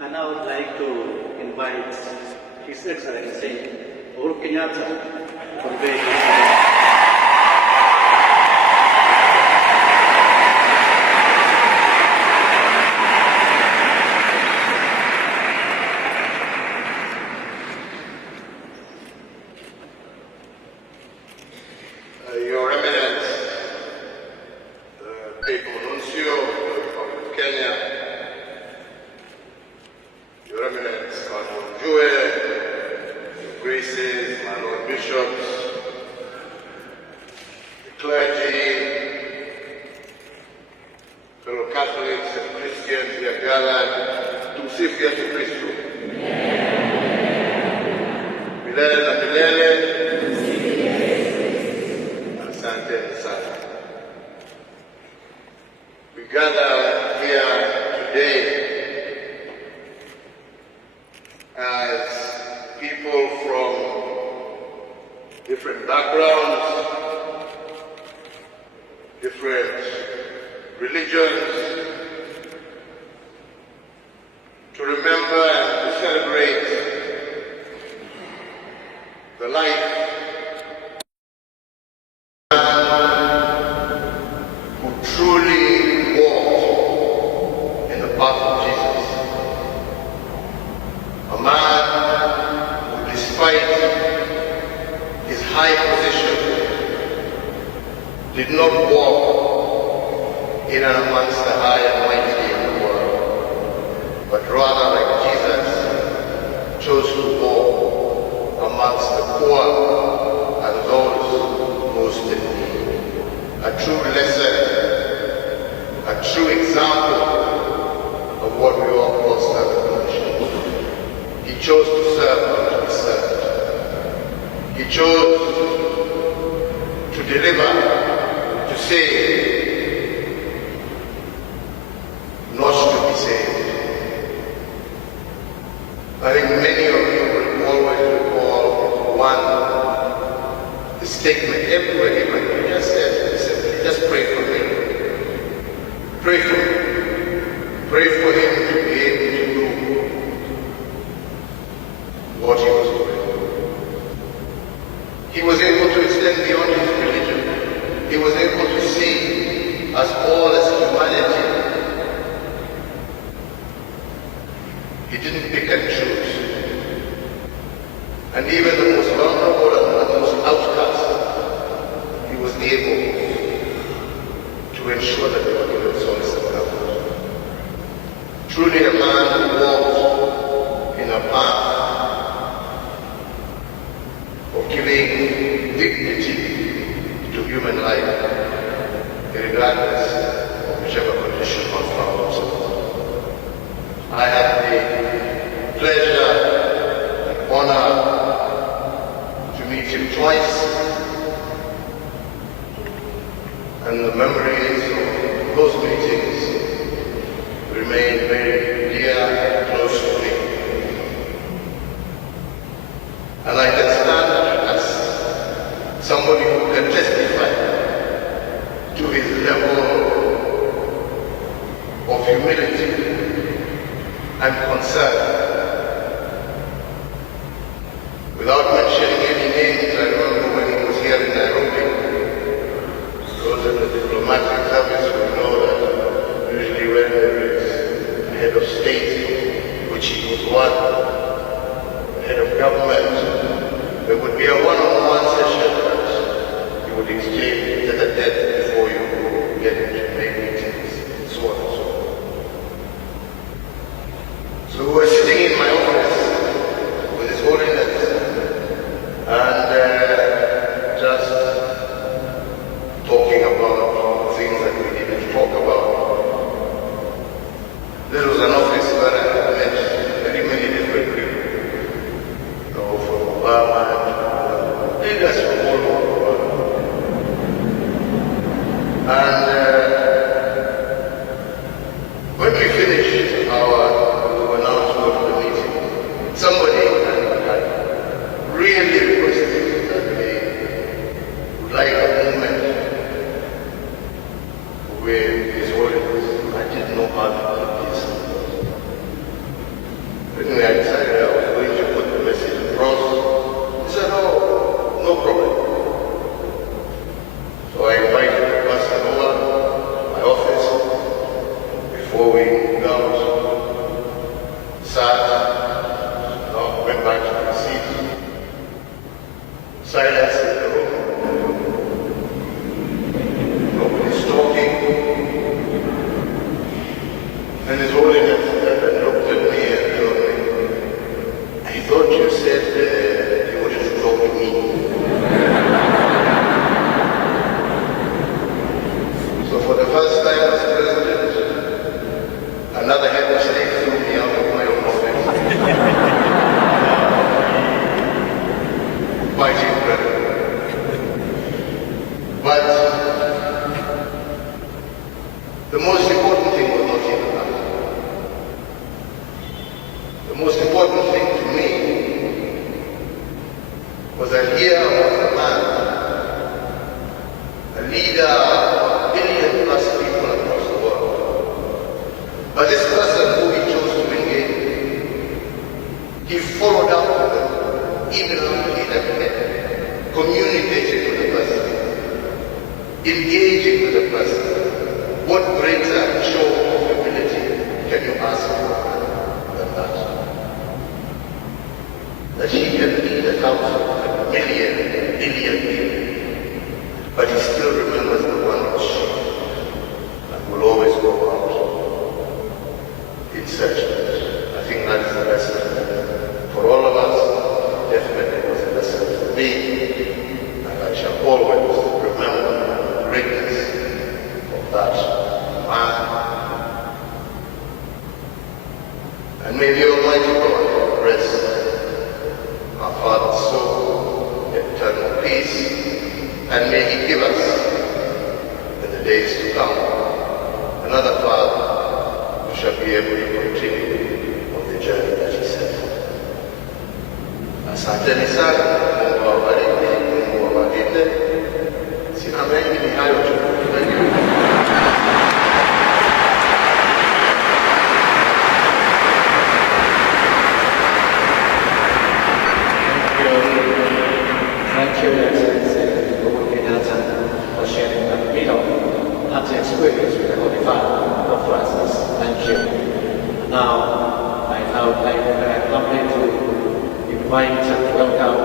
And I would like to invite His Excellency Uhuru Kenyatta to convey his address. Your Eminence, the Papal Nuncio of Kenya, Your Eminence, Cardinal Jue, Your Graces, my Lord Bishops, the clergy, fellow Catholics and Christians here gathered, tumsifu Yesu Kristo. Milele na milele. We gather here today as people from different backgrounds, different religions, to remember and to celebrate the life truly walked in the path of Jesus. A man who, despite his high position, did not walk in and amongst the high and mighty in the world, but rather, like Jesus, chose to walk amongst the poor and those most in need. A true lesson, a true example of what we all call servant leadership. He chose to serve and to be served. He chose to deliver, to save, not to be saved. I think many of you will always recall the statement everywhere he went. He just said, simply, just pray for me. Pray for him. Pray for him to be able to do what he was doing. He was able to extend beyond his religion. He was able to see us all as humanity. He didn't pick and choose. And even the most vulnerable and the most outcast, he was able to ensure that they were given solace and comfort. Truly a man who walked in a path of giving dignity to human life, regardless of whichever condition one found himself. I had the pleasure and honor to meet him twice, and the memories of those meetings remain very dear and close to me. And I can stand as somebody who can testify to his level of humility and concern. Without mentioning any names, I remember when he was here in Nairobi, those in the diplomatic service will know that usually when there is a head of state, which he was one, head of government, there would be a one-on-one session that you would exchange tete-a-tete before you get into main meetings, and so on and so forth. So we were sitting in my office with His Holiness and just talking about things that we didn't talk about. This was an office where I had met very many different people, from Obama and leaders from all over the world. And when we finished we were now to sat, went back to the seat. Silence in the room. Nobody's talking. And His Holiness looked at me and told me, I thought you said you wanted to talk to me. So for the first time as President, another head of state threw me out of my own office. Quite incredible. But the most important thing was not even that. The most important thing to me was that here was a man, a leader of 1 billion plus people across the world. But this person who he chose to engage with, he followed up with them, even after he left there, communicating with the person, engaging with the person. What greater show of humility can you ask for than that? That he can lead a council of 1 million, billion people, but he still remembers the one with sheep and will always go out in search of it. I think that is the lesson for all of us. Definitely was a lesson for me, and I shall always remember the greatness of that man. And may the Almighty God rest our father's soul in eternal peace, and may He give us, in the days to come, another father who shall be able to continue on the journey that He set forth. Asanteni sana, Mungu awabariki, Mungu awalinde. Sina mengi, ni hayo tu. Thank you. Thank you, Excellency Uhuru Kenyatta, for sharing that bit of that experience with the Holy Father, Pope Francis. Thank you. Now, I would like humbly to invite and welcome